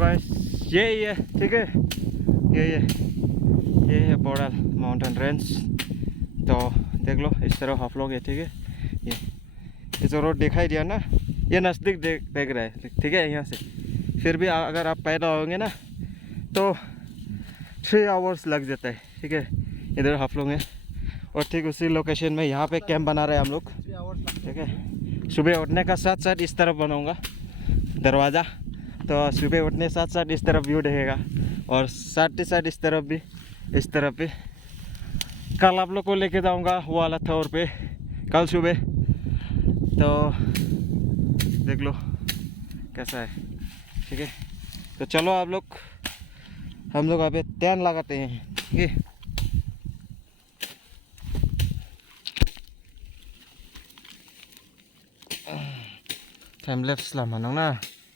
Guys ये ठीक है, ये है बोरल माउंटेन रेंज। तो देख लो इस तरफ आप लोग है, ठीक है। ये जो रोड दिखाई दिया ना, ये नज़दीक देख रहा है, ठीक है। यहाँ से फिर भी अगर आप पैदल आओगे ना तो 3 आवर्स लग जाता है, ठीक है। इधर आप लोग हैं और ठीक उसी लोकेशन में यहाँ पे कैंप बना रहे हैं हम लोग, ठीक है। सुबह उठने का साथ साथ इस तरफ बनाऊंगा दरवाज़ा, तो सुबह उठने साथ साथ इस तरफ व्यू रहेगा और साथ ही साथ इस तरफ भी, इस तरफ भी। कल आप लोग को लेके जाऊंगा वो वाला थोर पे कल सुबह, तो देख लो कैसा है, ठीक है। तो चलो आप लोग, हम लोग अभी टेंट लगाते हैं, ठीक है। Time lapse Lama नंगना